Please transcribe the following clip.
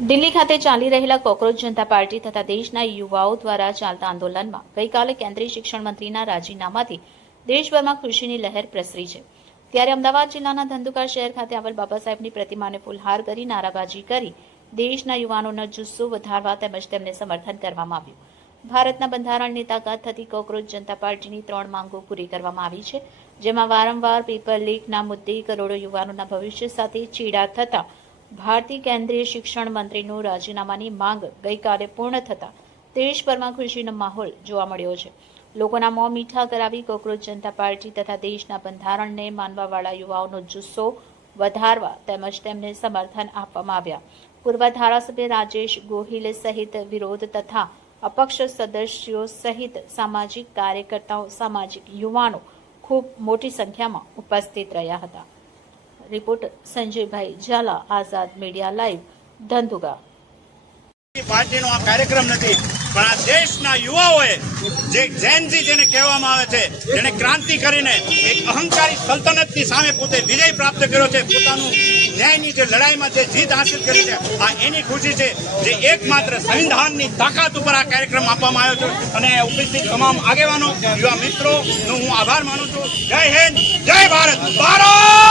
દિલ્હી ખાતે ચાલી રહેલા કોકરોચ જનતા પાર્ટી તથા દેશના યુવાઓ દ્વારા ચાલતા આંદોલનમાં ગઈકાલે કેન્દ્રીય શિક્ષણ મંત્રીના રાજીનામાથી દેશભરમાં ખુશીની લહેર પ્રસરી છે। ત્યારે અમદાવાદ જિલ્લાના ધંધુકા શહેર ખાતે આવેલ બાબા સાહેબની પ્રતિમાને ફૂલહાર કરી નારાબાજી કરી દેશના યુવાનોનો જુસ્સો વધારવા તેમજ તેમને સમર્થન કરવામાં આવ્યું। ભારતના બંધારણની તાકાત થતી કોકરોચ જનતા પાર્ટીની 3 માંગો પૂરી કરવામાં આવી છે, જેમાં વારંવાર પેપર લીકના મુદ્દે કરોડો યુવાનોના ભવિષ્ય સાથે ચીડા થતા ભારતીય કેન્દ્રીય શિક્ષણ મંત્રીનું રાજીનામાની માંગ ગઈકાલે પૂર્ણ થતા દેશભરમાં ખુશીનો માહોલ જોવા મળ્યો છે। લોકોના મોં મીઠા કરાવી કોકરોચ જનતા પાર્ટી તથા દેશના બંધારણને માનવાવાળા યુવાઓનો જુસ્સો વધારવા તેમજ તેમને સમર્થન આપવામાં આવ્યા। પૂર્વ ધારાસભ્ય રાજેશ ગોહિલ સહિત વિરોધ તથા અપક્ષ સદસ્યો સહિત સામાજિક કાર્યકર્તાઓ, સામાજિક યુવાનો ખૂબ મોટી સંખ્યામાં ઉપસ્થિત રહ્યા હતા। રિપોર્ટર સંજયભાઈ ઝાલા, આઝાદ મીડિયા લાઈવ, ધંધુકા। પાર્ટીનો આ કાર્યક્રમ નથી, પણ આ દેશના યુવાઓએ જે ઝેનઝી જેને કહેવામાં આવે છે, જેને ક્રાંતિ કરીને એક અહંકારી સલ્તનતની સામે પોતે વિજય પ્રાપ્ત કર્યો છે, પોતાનું ન્યાયની જે લડાઈમાં જે જીત હાંસલ કરી છે, આ એની ખુશી છે, જે એકમાત્ર સંવિધાનની તાકાત ઉપર આ કાર્યક્રમ આપવામાં આવ્યો છે। અને ઉપસ્થિત તમામ આગેવાનો, યુવા મિત્રોનો હું આભાર માનું છું। જય હિન્દ, જય ભારત, ભારત।